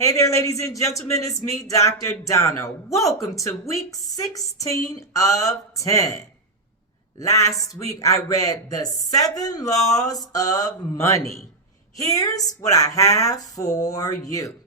Hey there, ladies and gentlemen, it's me, Dr. Donna. Welcome to week 16 of 10. Last week, I read the 7 Laws of Money. Here's what I have for you.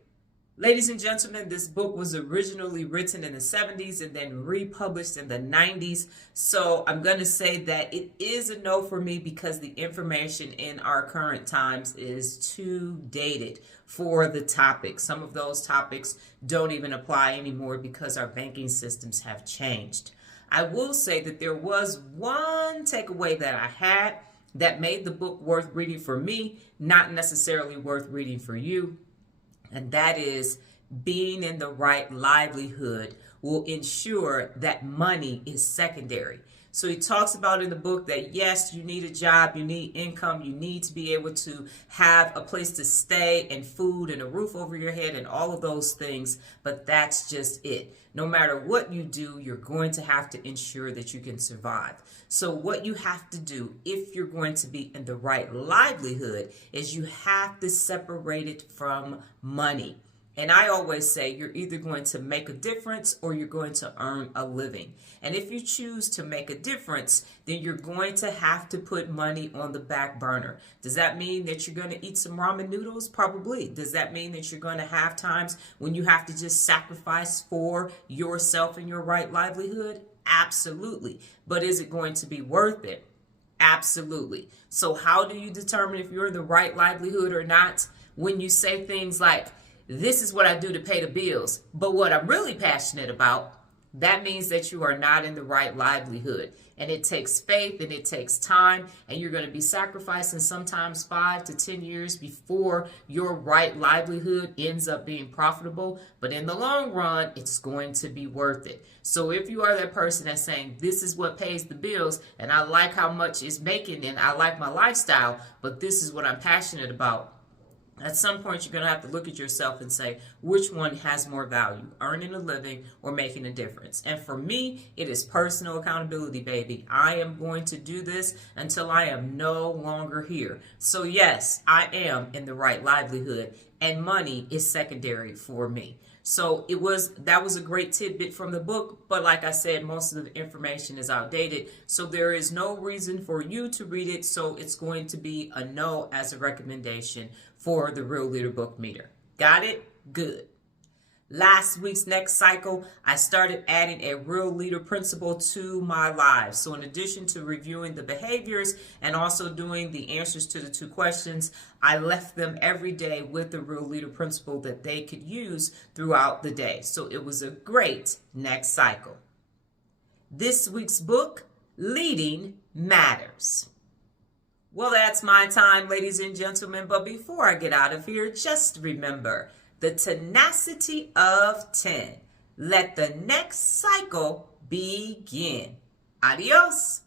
Ladies and gentlemen, this book was originally written in the 70s and then republished in the 90s. So I'm going to say that it is a no for me because the information in our current times is too dated for the topic. Some of those topics don't even apply anymore because our banking systems have changed. I will say that there was one takeaway that I had that made the book worth reading for me, not necessarily worth reading for you. And that is being in the right livelihood will ensure that money is secondary. So he talks about in the book that yes, you need a job, you need income, you need to be able to have a place to stay and food and a roof over your head and all of those things, but that's just it. No matter what you do, you're going to have to ensure that you can survive. So what you have to do if you're going to be in the right livelihood is you have to separate it from money. And I always say you're either going to make a difference or you're going to earn a living. And if you choose to make a difference, then you're going to have to put money on the back burner. Does that mean that you're going to eat some ramen noodles? Probably. Does that mean that you're going to have times when you have to just sacrifice for yourself and your right livelihood? Absolutely. But is it going to be worth it? Absolutely. So how do you determine if you're in the right livelihood or not? When you say things like, this is what I do to pay the bills, but what I'm really passionate about, that means that you are not in the right livelihood. And it takes faith and it takes time, and you're going to be sacrificing sometimes 5 to 10 years before your right livelihood ends up being profitable. But in the long run, it's going to be worth it. So if you are that person that's saying, this is what pays the bills, and I like how much it's making, and I like my lifestyle, but this is what I'm passionate about, at some point, you're going to have to look at yourself and say, which one has more value, earning a living or making a difference? And for me, it is personal accountability, baby. I am going to do this until I am no longer here. So yes, I am in the right livelihood, and money is secondary for me. So that was a great tidbit from the book, but like I said, most of the information is outdated, so there is no reason for you to read it, so it's going to be a no as a recommendation for the Real Leader Book Meter. Got it? Good. Last week's next cycle, I started adding a real leader principle to my lives. So in addition to reviewing the behaviors and also doing the answers to the 2 questions, I left them every day with the real leader principle that they could use throughout the day. So it was a great next cycle. This week's book, Leading Matters. Well, that's my time, ladies and gentlemen. But before I get out of here, just remember, the tenacity of 10. Let the next cycle begin. Adios.